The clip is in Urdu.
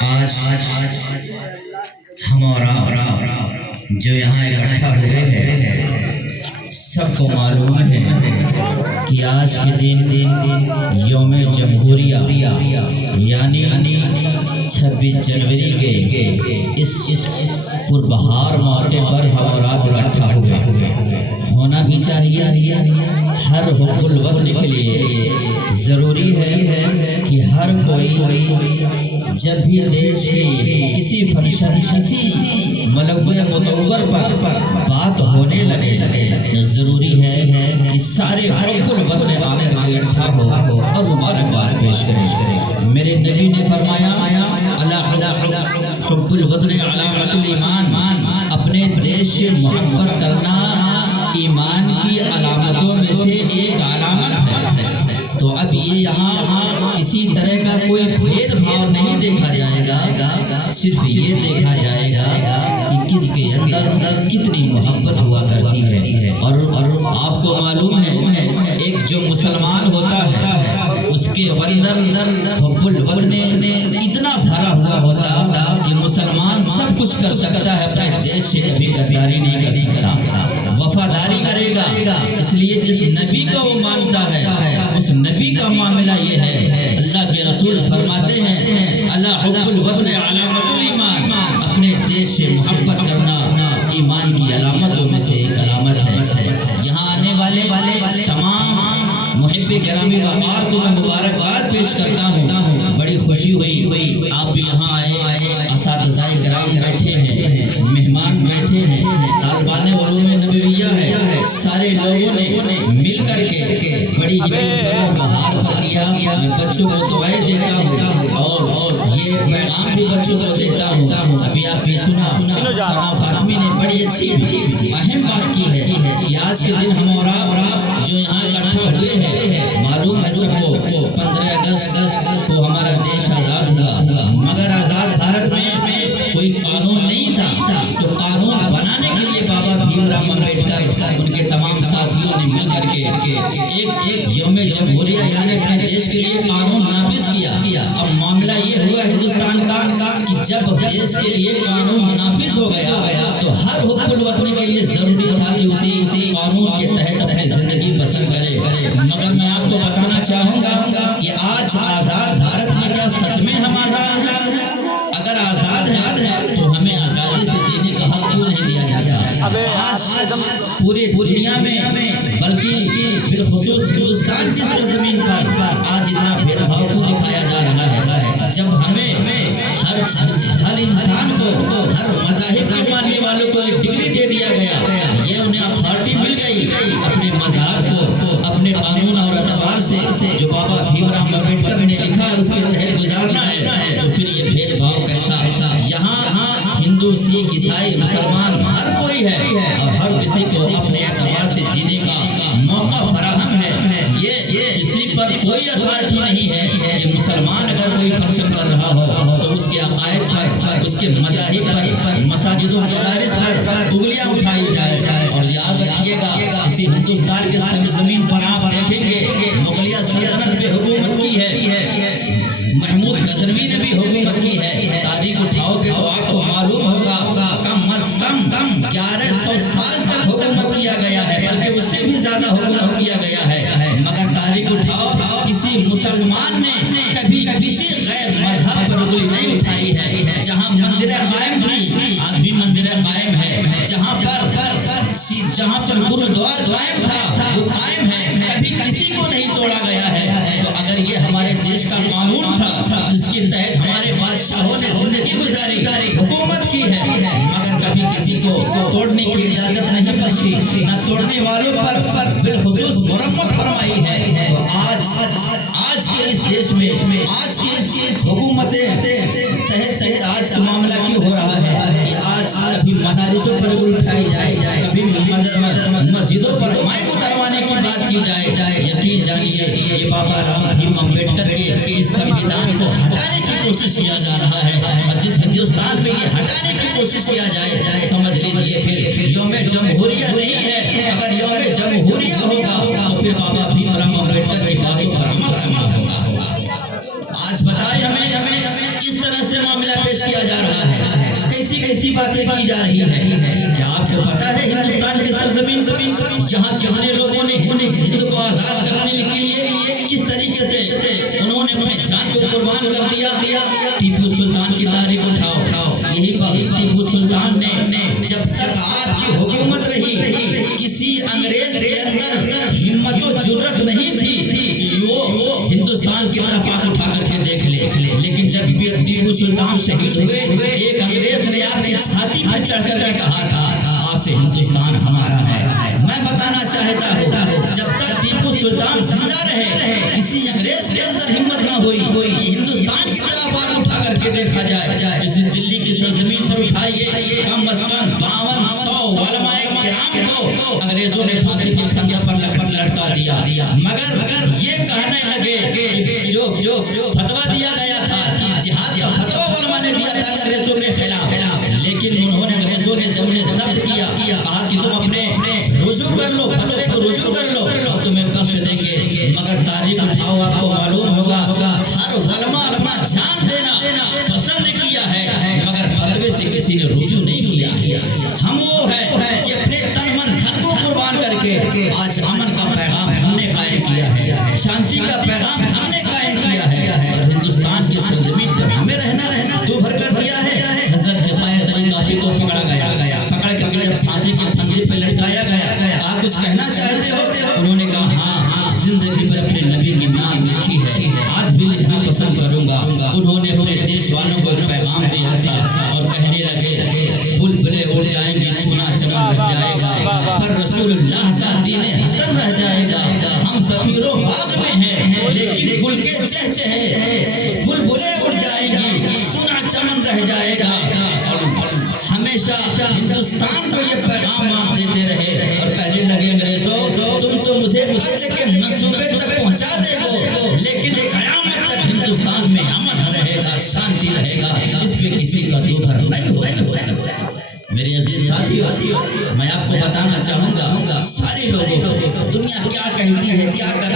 آج ہم اور آپ جو یہاں اکٹھا ہوئے ہیں سب کو معلوم ہے کہ آج کے دن یوم جمہوریہ یعنی 26 جنوری کے اس پربہار موقع پر ہم اور آپ اکٹھا ہوئے ہونا بھی چاہیے۔ ہر حب الوطن کے لیے ضروری ہے کہ ہر کوئی جب بھی دیش کی کسی فنکشن کسی ملوے مدور پر بات ہونے لگے ضروری ہے کہ سارے حب الوطن آ کر کے اکٹھا ہو اور مبارکباد پیش کریں۔ میرے نبی نے فرمایا حب الوطن علامت الایمان، اپنے دیش سے محبت کرنا ایمان کی علامتوں میں سے ایک علامت ہے۔ تو اب یہ یہاں کسی طرح کا کوئی بھید بھاؤ نہیں دیکھا جائے گا، صرف یہ دیکھا جائے گا کہ کس کے اندر کتنی محبت ہوا کرتی ہے۔ اور آپ کو معلوم ہے ایک جو مسلمان ہوتا ہے اس کے اندر حب الوطن اتنا بھرا ہوا ہوتا کہ مسلمان سب کچھ کر سکتا ہے، اپنے دیش سے کبھی غداری نہیں کر سکتا، وفاداری کرے گا۔ اس لیے جس نبی کو وہ مانتا ہے اس نبی کا معاملہ یہ ہے۔ اللہ کے رسول فرماتے ہیں اللہ حب الوطن علامت الایمان، اپنے دیش سے محبت کرنا ایمان کی علامتوں میں سے ایک علامت ہے۔ یہاں آنے والے تمام محب گرامی وقار کو میں مبارکباد پیش کرتا ہوں۔ بڑی خوشی ہوئی آپ بھی یہاں آئے، اساتذہ کرام بیٹھے ہیں، مہمان بیٹھے ہیں، طالبان علوم نبویہ ہے، سارے لوگوں نے مل کر کے بڑی بہار پر کیا۔ میں بچوں کو دعائیں دیتا ہوں اور یہ پیغام بھی بچوں کو دیتا ہوں۔ ابھی آپ نے سنا ثنا فاطمی نے بڑی اچھی اہم بات کی ہے کہ آج کے دن ہم اور آپ جو یہاں اکٹھا ہوئے ہیں، معلوم ہے سب کو 15 اگست کو ہمارا دیش آزاد ہوا، مگر آزاد بھارت میں کوئی قانون نہیں تھا، تو قانون بنانے کے لیے بابا بھیم رام امبیڈکر ان کے تمام ساتھیوں نے مل کر کے ایک یوم جمہوریہ یعنی اپنے دیش کے لیے قانون نافذ کیا۔ اب معاملہ یہ ہوا ہندوستان کا کہ جب دیش کے لیے قانون نافذ ہو گیا تو ہر حب الوطن کے لیے ضروری تھا کہ اسی قانون کے تحت اپنی زندگی بسر کرے۔ مگر میں آپ کو بتانا چاہوں گا کہ آج آزاد بھارت میں کیا سچ میں ہم آزاد ہیں؟ اگر آزاد ہیں تو ہمیں آزادی سے جینے کا حق کیوں نہیں دیا جاتا؟ آج پوری دنیا میں بلکہ بالخصوص ہندوستان کی سرزمین پر آج اتنا بھید بھاؤ کیوں دکھایا جا رہا ہے؟ جب ہمیں ہر انسان کو، ہر مذاہب کے ماننے والوں کو ایک ڈگری دے دیا گیا، یہ انہیں اتھارٹی مل گئی اپنے مذہب کو اپنے قانون اور اعتبار سے جو بابا بھیم رام امبیڈکر نے لکھا ہے اس کے تحت گزارنا ہے، تو پھر یہ بھید بھاؤ کیسا؟ یہاں ہندو، سکھ، عیسائی، مسلمان ہر کوئی ہے اور ہر کسی کو اپنے اعتبار سے جینے کا موقع فراہم ہے۔ یہ کسی پر کوئی اتھارٹی نہیں ہے کہ مسلمان اگر کوئی فنکشن کر رہا ہو تو اس کے عقائد پر، اس کے مذاہب پر، مساجد و مدارس پر انگلیاں اٹھائی جائے۔ اور یاد رکھیے گا اسی ہندوستان کے سرزمین پر آپ دیکھیں گے مغلیہ سلطنت پہ حکومت کی ہے، محمود غزنوی نے بھی حکومت کی ہے۔ تاریخ اٹھاؤ گے تو آپ کو معلوم ہوگا کم از کم 1100 سال تک حکومت کیا گیا ہے، بلکہ اس سے بھی زیادہ حکومت کیا گیا ہے۔ مگر تاریخ اٹھاؤ کسی مسلمان نے کبھی کسی غیر مذہب پر انگلی نہیں اٹھائی ہے۔ جہاں مندریں قائم تھی آج بھی مندریں قائم ہے، جہاں پر گرودوار قائم تھا وہ قائم ہے، کبھی کسی کو نہیں توڑا گیا ہے۔ تو اگر یہ ہمارے دیش کا قانون تھا جس کے تحت ہمارے بادشاہوں نے زندگی گزاری، حکومت کی ہے، مگر کبھی کسی کو توڑنے کی اجازت نہیں بخشی، نہ توڑنے والوں پر بالخصوص مرمت فرمائی ہے۔ تو آج کے اس دیش میں، آج کی اس حکومت تحت آج کا معاملہ کیوں ہو رہا ہے کہ آج کبھی مدارسوں پر انگلی اٹھائی جائے، کبھی مسجدوں پر مائک اتروانے کی بات کی جائے۔ یقین جانیے یہ بابا رام بھیم امبیڈکر کے اس سنویدھان کو ہٹانے کی کوشش کیا جا رہا ہے، اور جس ہندوستان میں یہ ہٹانے کی کوشش کیا جائے سمجھ لیجئے پھر یوم جمہوریہ نہیں ہے۔ اگر یوم جمہوریہ ہوگا تو پھر بابا بھیم رام امبیڈکر کی باتوں پر عمل کرنا ہوگا۔ آج بتائیں ہمیں کس طرح سے معاملہ پیش کیا جا رہا ہے، کیسی کیسی باتیں کی جا رہی ہیں۔ کیا آپ کو پتا ہے ہندوستان کی سرزمین پر جہاں کتنے لوگوں نے ہند کو آزاد کرنے کے لیے کس طریقے سے انہوں نے اپنے جان کو قربان کر دیا۔ ٹیپو سلطان کی تاریخ اٹھاؤ، یہی وقت ٹیپو سلطان نے جب تک آپ کی حکومت رہی کسی انگریز کے اندر ہمت و جرت نہیں تھی کہ وہ ہندوستان کی طرف آنکھ اٹھا کر کے دیکھ لے، لیکن جب ٹیپو سلطان شہید ہوئے ایک انگریز نے آپ کی چھاتی پر چڑھ کر کے کہا تھا آج سے ہندوستان ہمارا ہے۔ میں بتانا چاہتا ہوں جب تک ٹیپو سلطان زندہ رہے کسی انگریز کے اندر ہمت نہ ہوئی کہ ہندوستان کی طرف آنکھ اٹھا کر کے دیکھا جائے۔ اسی دلی کی سرزمین پر اٹھائیے، کم از کم 5200 علماء کرام کو انگریزوں نے پھانسی کے پھندے پر لٹکا دیا، مگر یہ کہنے لگے کہ جو فتویٰ دیا گیا تھا کہ جہاد کا فتویٰ علماء نے دیا تھا انگریزوں کے خلاف، لیکن انگریزوں نے جب انہیں ضبط کیا کہا کہ تم اپنے رجوع کر لو، فتوے کو رجوع کر لو اور تمہیں بخش دیں گے، مگر تاریخ اٹھاؤ آپ کو معلوم ہوگا ہر علماء اپنا جان دینا پسند کیا ہے مگر فتوے سے کسی نے رجوع نہیں کیا۔ ہم وہ ہیں کہ اپنے تن من دھن کو قربان کر کے آج امن کا پیغام ہم نے قائم کیا ہے، شانتی کا پیغام ہم نے قائم کیا ہے اور ہندوستان کی سرزمین پر ہمیں رہنا دو بھر کر دیا ہے۔ حضرت غیاث علی کافی کو پکڑا گیا، پکڑ کر کے جب پھانسی کے پھندے پہ لٹکایا گیا، آپ کچھ کہنا چاہتے ہو؟ انہوں نے کہا ہاں، زندگی پر اپنے نبی کی نام لکھی ہے، آج بھی لکھنا پسند کروں گا۔ انہوں نے اپنے دیش والوں کو ایک پیغام دیا تھا اور کہنے لگے بلبلیں اڑ جائیں گی، سونا چمن رہ جائے گا، پر رسول اللہ کا دین حسن رہ جائے گا۔ ہم سفیروں باغ میں ہیں لیکن گل کے چہچہے، بلبلیں اڑ جائیں گی، سونا چمن رہ جائے گا۔ ہمیشہ ہندوستان کو یہ پیغام آپ دیتے رہے اور کہنے لگے انگریزوں تم تو مجھے قتل کے منصوبے تک پہنچا دے گو، لیکن قیامت تک ہندوستان میں امن رہے گا، شانتی رہے گا، اس پہ کسی کا دو بھر نہیں ہو سکتا۔ میرے عزیز ساتھیو، میں آپ کو بتانا چاہوں گا سارے لوگوں کو دنیا کیا کہتی ہے، کیا کر